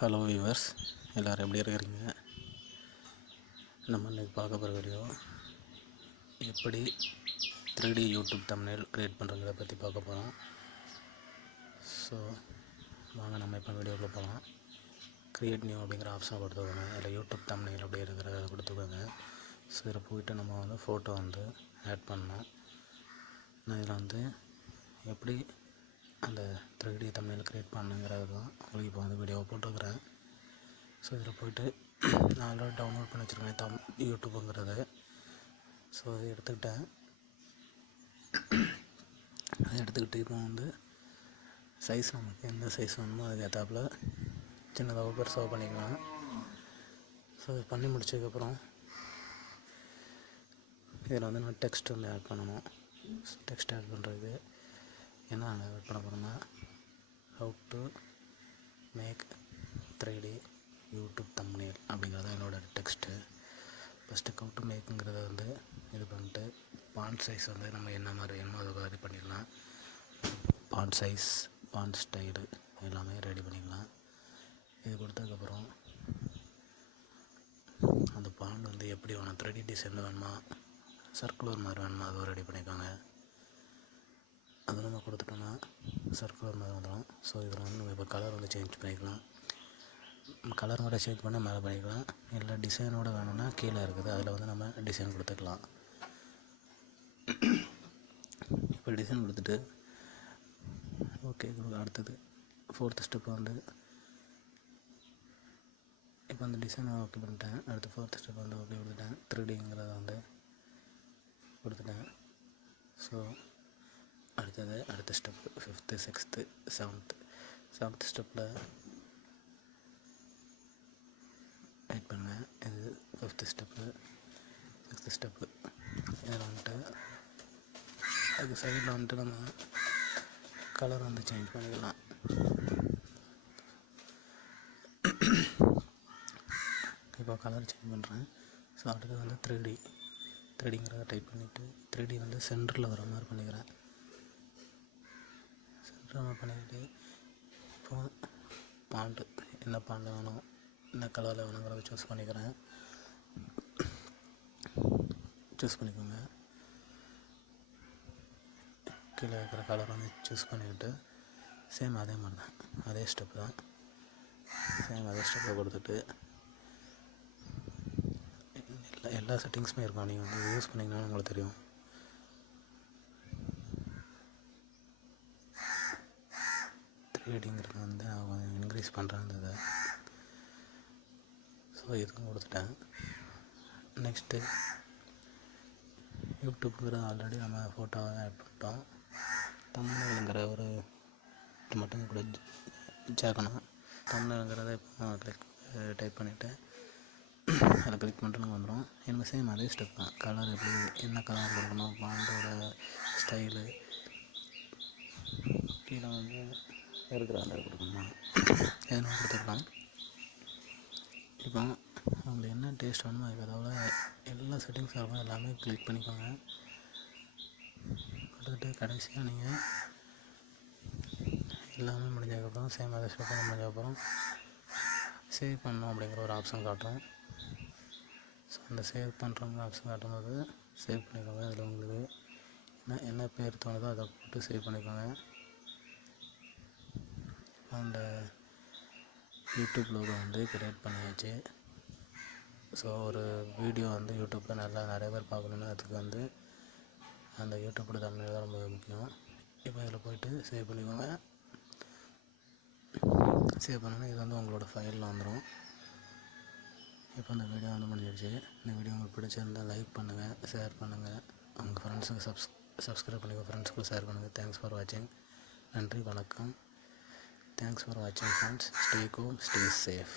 Hello viewers, எல்லோரும் எப்படி இருக்கிறீங்க? நம்ம இன்றைக்கி பார்க்க போகிற வீடியோ எப்படி 3D யூடியூப் தம்ப்நெயில் க்ரியேட் பண்ணுறதை பற்றி பார்க்க போகிறோம். ஸோ வாங்க நம்ம இப்போ வீடியோக்குள்ளே போகலாம். க்ரியேட் நியூ அப்படிங்கிற ஆப்ஷனை கொடுத்துக்கோங்க. அதில் யூடியூப் தம்ப்நெயில் அப்படி இருக்கிறத கொடுத்துக்கோங்க. ஸோ இதில் போய்ட்டு நம்ம வந்து ஃபோட்டோ வந்து ஆட் பண்ணோம். நான் இதில் வந்து எப்படி அந்த 3D தம்ப்நெயில் க்ரியேட் பண்ணுங்கிறது தான் உங்களுக்கு இப்போ வந்து வீடியோவை போட்டுருக்குறேன். ஸோ இதில் போய்ட்டு நான் ஆல்ரெடி டவுன்லோட் பண்ணி வச்சுருக்கேன் யூடியூப்புங்கிறது. ஸோ அதை எடுத்துக்கிட்டேன். அதை எடுத்துக்கிட்டு இப்போ வந்து சைஸ் நமக்கு எந்த சைஸ் வேணுமோ அதுக்கு ஏற்றாப்புல சின்னதாக பெருசாக பண்ணிக்கலாம். ஸோ இது பண்ணி முடிச்சதுக்கப்புறம் இதில் வந்து நான் டெக்ஸ்ட் வந்து ஆட் பண்ணணும். டெக்ஸ்ட் ஆட் பண்ணுறது என்ன ஆட் பண்ண போகிறோம்னா, how to make 3D YouTube thumbnail அப்படிங்கிறது என்னோடய டெக்ஸ்ட்டு. ஃபஸ்ட்டு ஹவு டு மேக்குங்கிறத வந்து இது பண்ணிட்டு பாண்ட் சைஸ் வந்து நம்ம என்ன மாதிரி வேணுமோ அதை இது பண்ணிடலாம். பாண்ட் சைஸ், பாண்ட் ஸ்டைலு எல்லாமே ரெடி பண்ணிக்கலாம். இது கொடுத்ததுக்கப்புறம் அந்த பாண்ட் வந்து எப்படி வேணும், 3D டிசைனில் வேணுமா, சர்க்குலர் மாதிரி வேணுமா, அதுவும் ரெடி பண்ணிக்கோங்க. அது நம்ம கொடுத்துட்டோன்னா சர்க்குலர் மாதிரி வந்துடும். ஸோ இதில் வந்து நம்ம இப்போ கலர் வந்து சேஞ்ச் பண்ணிக்கலாம். கலர் மட்டும் சேஞ்ச் பண்ணால் மேலே பண்ணிக்கலாம். இல்லை டிசைனோடு வேணும்னா கீழே இருக்குது, அதில் வந்து நம்ம டிசைன் கொடுத்துக்கலாம். இப்போ டிசைன் கொடுத்துட்டு ஓகே. அடுத்தது 4th ஸ்டெப் வந்து இப்போ அந்த டிசைனை ஓகே பண்ணிட்டேன். அடுத்து 4th ஸ்டெப் வந்து ஓகே கொடுத்துட்டேன். 3Dங்கிறத வந்து கொடுத்துட்டேன். ஸோ அடுத்த ஸ்டெப்பு 5th 6th 7th ஸ்டெப்பில் வெயிட் பண்ணுவேன். இது 5th ஸ்டெப்பு 6th ஸ்டெப்பு. இதில் வந்துட்டு அதுக்கு சைடில் வந்துட்டு நம்ம கலர் வந்து சேஞ்ச் பண்ணிக்கலாம். இப்போ கலர் சேஞ்ச் பண்ணுறேன். ஸோ அடுத்து வந்து 3Dங்கிறத டைப் பண்ணிவிட்டு 3D வந்து சென்டரில் வர மாதிரி பண்ணிக்கிறேன். சென்டரில் பண்ணிக்கிட்டு இப்போ பாண்டு என்ன பாண்டு வேணும், என்ன கலரில் வேணுங்கிறத சூஸ் பண்ணிக்கிறேன். சூஸ் பண்ணிக்கோங்க. கீழே இருக்கிற கலர் வந்து சூஸ் பண்ணிக்கிட்டு சேம் அதே மாதிரி தான், அதே ஸ்டெப்பு தான். சேம் அதே ஸ்டெப்பை கொடுத்துட்டு எல்லா செட்டிங்ஸுமே இருக்கும். நீங்கள் வந்து யூஸ் பண்ணிங்கன்னா உங்களுக்கு தெரியும். த்ரீடிங்கிறது வந்து நான் கொஞ்சம் இன்க்ரீஸ் பண்ணுறேன் இதை. ஸோ இதுவும் கொடுத்துட்டேன். நெக்ஸ்ட்டு யூடியூப்புங்கிறது ஆல்ரெடி நம்ம ஃபோட்டோவை ஆட் பண்ணிட்டோம். தம்ப்நெயிலுங்கிற ஒரு இது மட்டும் கூட சேர்க்கணும். தம்ப்நெயிலுங்கிறத இப்போ டைப் பண்ணிவிட்டு அதில் கிளிக் பண்ணிட்டு நம்ம வந்துடும். எனக்கு சேம் அதே ஸ்டெப் தான். கலர் எப்படி என்ன கலர் கொடுக்கணும், பாண்டோட ஸ்டைலு, கீழே வந்து இருக்கிற அந்த கொடுக்கணுமா எதுனா கொடுத்துக்கலாம். இப்போ உங்களுக்கு என்ன டேஸ்ட் வேணுமோ அதுக்கு அதோட எல்லா செட்டிங்ஸாக இருக்கும், எல்லாமே கிளிக் பண்ணிக்கோங்க. கொடுத்துட்டு கடைசியாக நீங்கள் எல்லாமே முடிஞ்சதுக்கப்புறம் சேம் அதே ஸ்டெப் முடிஞ்சதுக்கப்புறம் சேவ் பண்ணணும் அப்படிங்கிற ஒரு ஆப்ஷன் காட்டும். ஸோ அந்த சேவ் பண்ணுறவங்க ஆப்ஷன் காட்டும்போது சேவ் பண்ணிக்கோங்க. அதில் உங்களுக்கு என்ன பேர் தோணுதோ அதை போட்டு சேவ் பண்ணிக்கோங்க. அந்த யூடியூப் லோகோ வந்து க்ரியேட் பண்ணியாச்சு. ஸோ ஒரு வீடியோ வந்து யூடியூப்பில் நிறைய பேர் பார்க்கணுன்னா அதுக்கு வந்து அந்த யூடியூப்போட தம்ப்நெயில் தான் ரொம்ப முக்கியம். இப்போ இதில் போய்ட்டு சேவ் பண்ணிக்கோங்க. சேவ் பண்ணோன்னா இது வந்து உங்களோட ஃபைலில் வந்துடும். இப்போ இந்த வீடியோ வந்து முடிஞ்சிடுச்சு. இந்த வீடியோ உங்களுக்கு பிடிச்சிருந்தால் லைக் பண்ணுங்கள், ஷேர் பண்ணுங்கள், உங்கள் ஃப்ரெண்ட்ஸுக்கு சப்ஸ்கிரைப் பண்ணி ஃப்ரெண்ட்ஸுக்கு ஷேர் பண்ணுங்கள். தேங்க்ஸ் ஃபார் வாட்சிங். நன்றி, வணக்கம். Thanks for watching friends. Stay cool, stay safe.